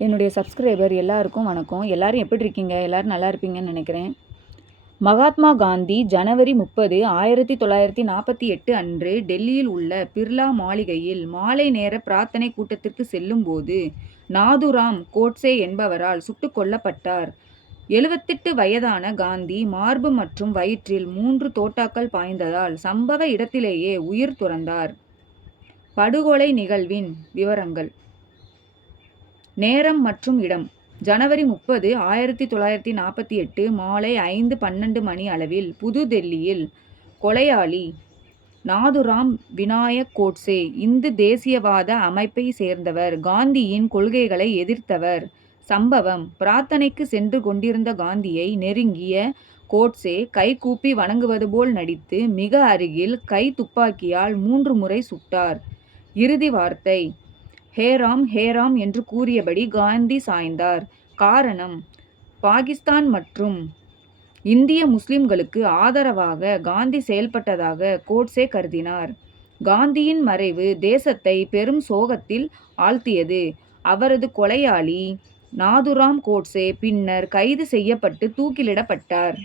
என்னுடைய சப்ஸ்கிரைபர் எல்லாருக்கும் வணக்கம். எல்லாரும் எப்படி இருக்கீங்க? எல்லாரும் நல்லா இருப்பீங்கன்னு நினைக்கிறேன். மகாத்மா காந்தி ஜனவரி 30, 1948 அன்று டெல்லியில் உள்ள பிர்லா மாளிகையில் மாலை நேர பிரார்த்தனை கூட்டத்திற்கு செல்லும்போது நாதுராம் கோட்சே என்பவரால் சுட்டுக் கொல்லப்பட்டார். 78 வயதான காந்தி மார்பு மற்றும் வயிற்றில் 3 தோட்டாக்கள் பாய்ந்ததால் சம்பவ இடத்திலேயே உயிர் துறந்தார். படுகொலை நிகழ்வின் விவரங்கள். நேரம் மற்றும் இடம். ஜனவரி 30, 1948 மாலை 5:12 மணி அளவில் புது டெல்லியில். கொலையாளி நாதுராம் விநாயக் கோட்சே இந்து தேசியவாத அமைப்பை சேர்ந்தவர். காந்தியின் கொள்கைகளை எதிர்த்தவர். சம்பவம்: பிரார்த்தனைக்கு சென்று கொண்டிருந்த காந்தியை நெருங்கிய கோட்சே கைகூப்பி வணங்குவது போல் நடித்து மிக அருகில் கை துப்பாக்கியால் 3 முறை சுட்டார். இறுதி வார்த்தை ஹே ராம் ஹே ராம் என்று கூறியபடி காந்தி சாய்ந்தார். காரணம்: பாகிஸ்தான் மற்றும் இந்திய முஸ்லிம்களுக்கு ஆதரவாக காந்தி செயல்பட்டதாக கோட்சே கருதினார். காந்தியின் மறைவு தேசத்தை பெரும் சோகத்தில் ஆழ்த்தியது. அவரது கொலையாளி நாதுராம் கோட்சே பின்னர் கைது செய்யப்பட்டு தூக்கிலிடப்பட்டார்.